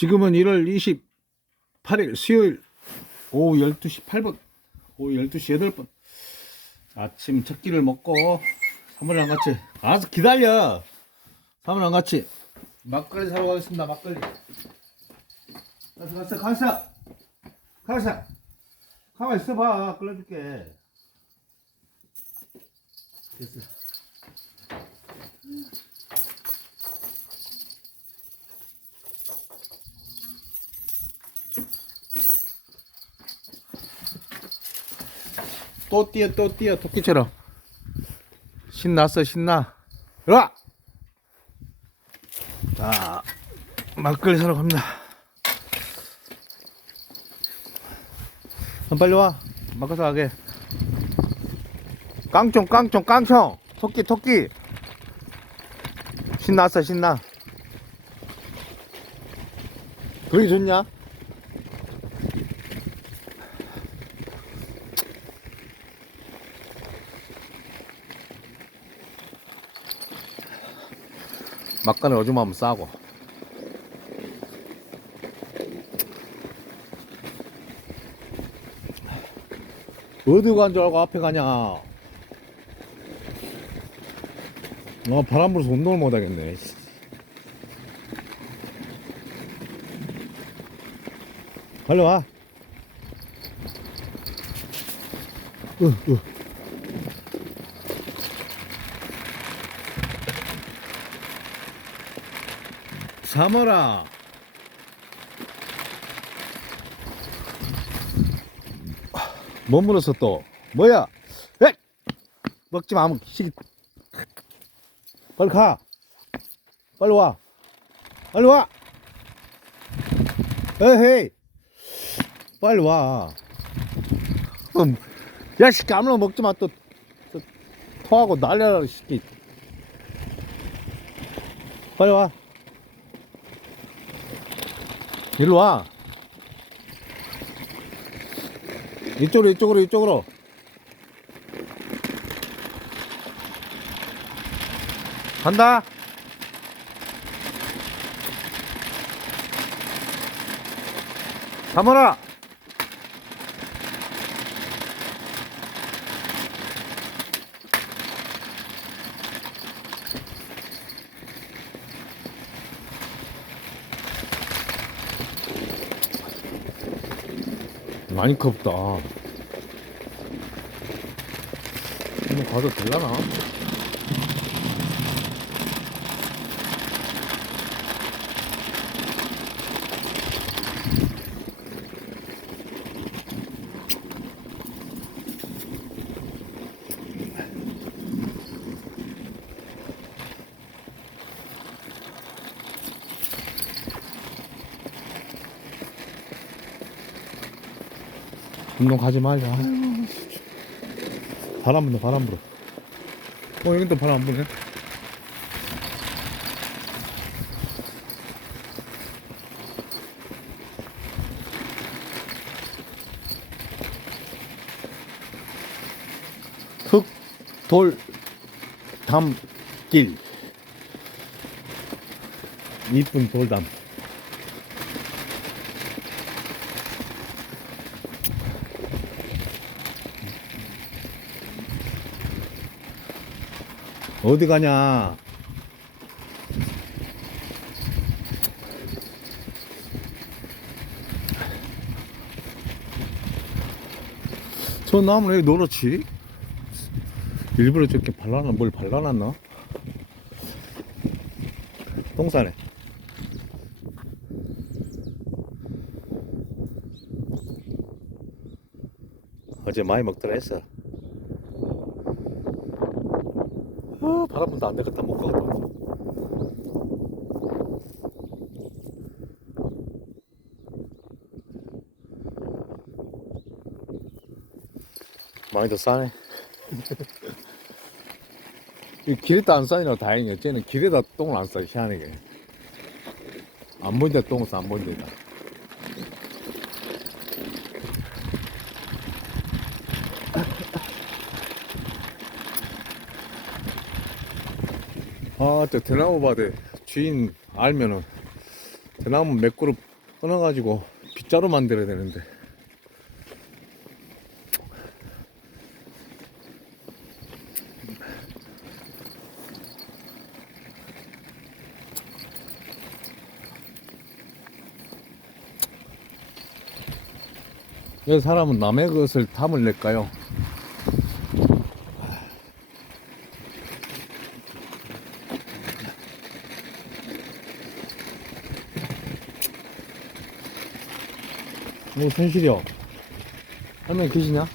지금은 1월 28일 수요일 오후 12시 8분, 오후 12시 8분. 아침 첫 끼를 먹고 사물이랑 같이 알아서 기다려. 사물이랑 같이 막걸리 사러 가겠습니다. 막걸리. 가서 가서 가서 가서 가만 있어봐. 끓여줄게. 됐어. 또 뛰어 또 뛰어. 토끼처럼. 신났어 신나. 와! 자 막걸리 사러 갑니다. 넌 빨리 와. 막걸리 사게. 깡총 깡총 깡총! 토끼 토끼! 신났어 신나. 그게 좋냐? 막간을 오줌 하면 싸고 어디 간 줄 알고 앞에 가냐 어 바람 불어서 운동을 못 하겠네 씨. 빨리 와 으, 으. 사머라. 뭐 물었어 또 뭐야? 에? 먹지 마 시기. 빨리 가. 빨리 와. 빨리 와. 에헤이. 빨리 와. 음, 야 시키 아무나 먹지 마 또. 또, 토하고 날려라 시키 빨리 와 일로 와. 이쪽으로, 이쪽으로, 이쪽으로. 간다. 가머라. 많이 컸다. 한번 가도 되려나? 운동 가지 말자. 바람 분다, 바람 불어. 어, 여긴 또 바람 안 부네. 흙, 돌, 담, 길. 이쁜 돌담. 어디 가냐? 저 나무는 왜 노랗지? 일부러 저렇게 발라놨, 뭘 발라놨나? 똥싸네. 어제 많이 먹더라 했어. 아, 바람 분다 안 되겠다 못 가겠다. 많이 더 싸네. 이 길에다 안 싸니라 다행이야. 쟤는 길에다 똥을 안 싸, 희한하게. 안 보인다 똥을 싸, 안 보인다. 아, 저 대나무 밭에 주인 알면은 대나무 몇 그룹 끊어가지고 빗자루 만들어야 되는데 여기 사람은 남의 것을 탐을 낼까요? 뭐 손실이요. 할머니 계시냐?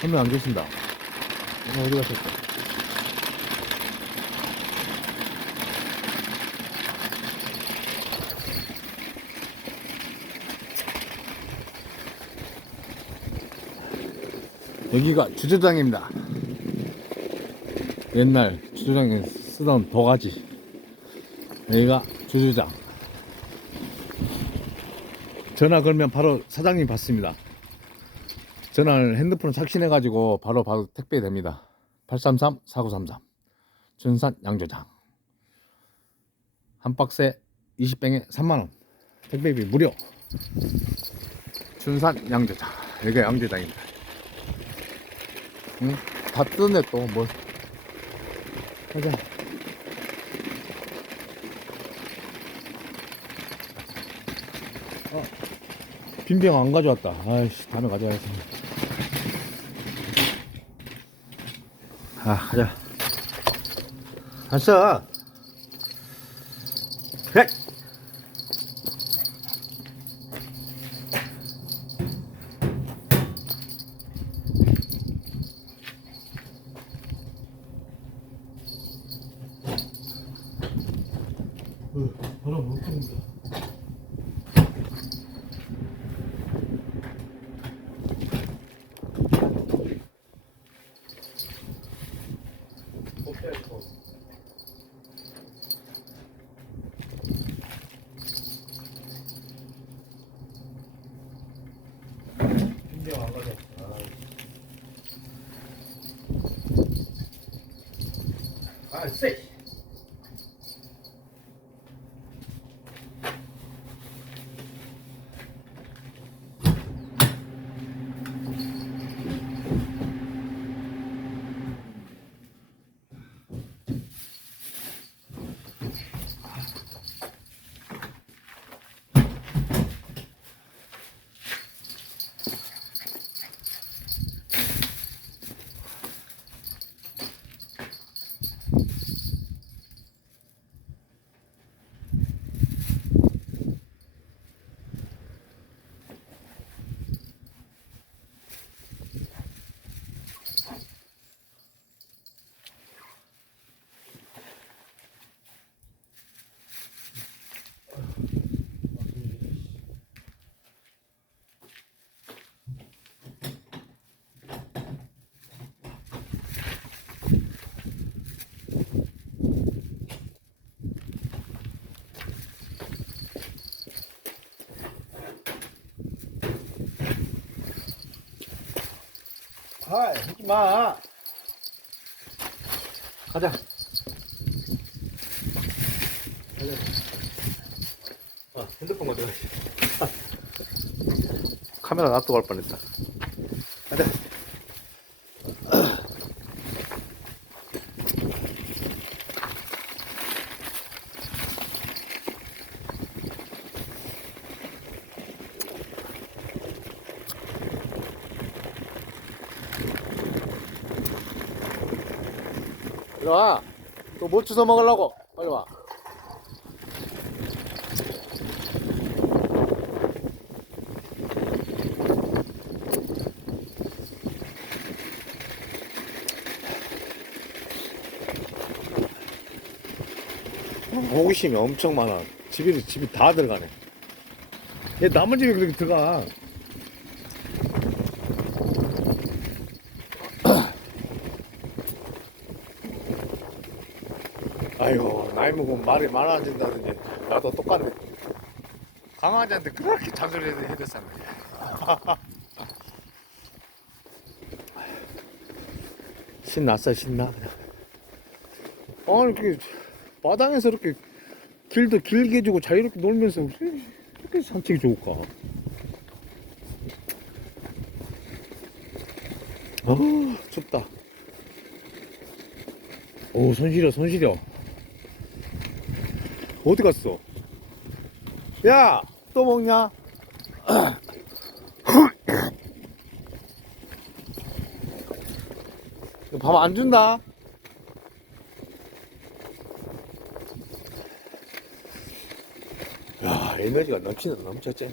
할머니 안 계신다. 어, 어디 가셨어? 여기가 주차장입니다. 옛날 주차장에 쓰던 도가지. 여기가 주차장. 전화 걸면 바로 사장님 받습니다. 전화를 핸드폰을 착신해 가지고 바로 바로 택배 됩니다. 833-4933 준산 양조장 한 박스에 20병에 3만 원 택배비 무료 준산 양조장 여기가 양조장입니다. 응? 다 뜨네 또 뭐. 가자. 빈병 안 가져왔다. 아이씨, 다음에 가져야지. 아, 가자. 헷! 바 아, 하지 마. 가자. 가자. 아, 핸드폰 가져가. 카메라 놔두고 갈 뻔했다. 이리 와. 또 뭐 주워 먹으려고? 빨리 와. 호기심이 엄청 많아. 집이, 집이 다 들어가네. 얘 남은 집에 그렇게 들어가. 아이고 나이 먹으면 말이 많아진다더니 나도 똑같네 강아지한테 그렇게 잔소리 해댔었네 신났어 신나 아니 이렇게 마당에서 이렇게 길도 길게 주고 자유롭게 놀면서 이렇게 산책이 좋을까? 어, 춥다. 오, 손 시려, 손 시려. 어디 갔어? 야, 또 먹냐? 밥 안 준다. 야, 에너지가 넘치는 넘쳤지.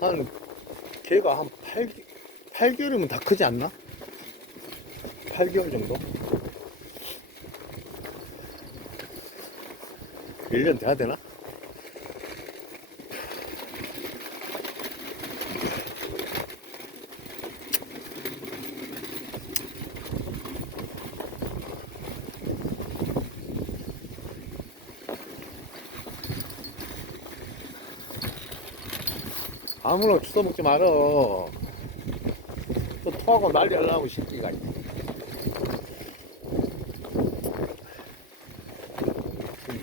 한, 걔가 한 8, 8개월이면 다 크지 않나? 8개월 정도? 1년 돼야 되나? 아무나 주워 먹지 말어. 또 토하고 난리 하려고 새끼가.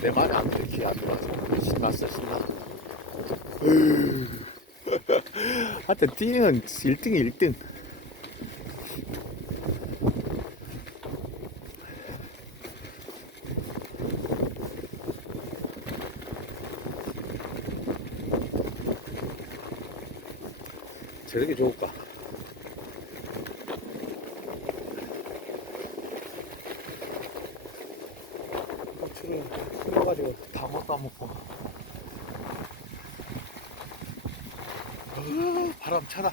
내 말이 안 들키 안 들어서 신났어 신나. 하여튼 뛰는 1등이 1등. 저렇게 좋을까? 고추를 풀어가지고 다 먹다 먹고 으, 바람 차다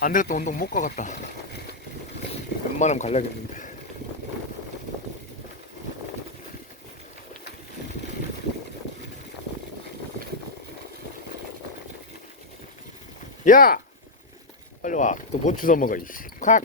안 되겠다 운동 못 가겠다 웬만하면 갈라겠는데 야! 빨리 와. 또뭐 주워 먹어, 이씨. 콱!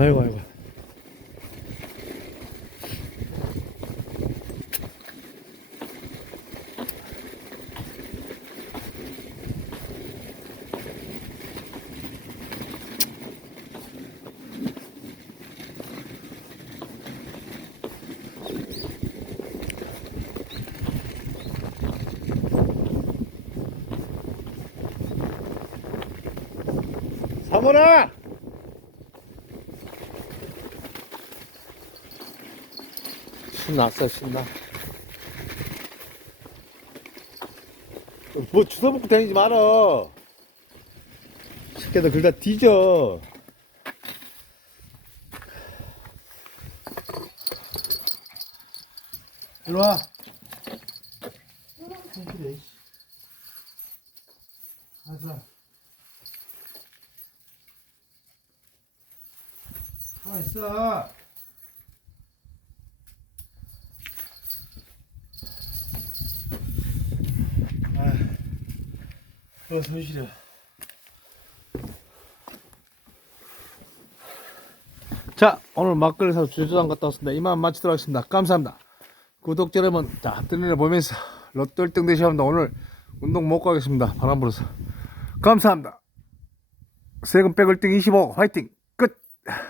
아이고, 아이고. 사모라! 신났어 신나. 뭐 주워 먹고 다니지 말어 새끼들 그러다 뒤져. 일로와 손길에 이씨 가자 가만 있어 어, 손실이야. 자, 오늘 막걸리 사서 주주당 갔다 왔습니다. 이만 마치도록 하겠습니다. 감사합니다. 구독자 여러분, 자, 뜨는 보면서 로또 1등 되셔야. 오늘 운동 못 가겠습니다. 바람 불어서. 감사합니다. 세금 100 1등 25, 화이팅!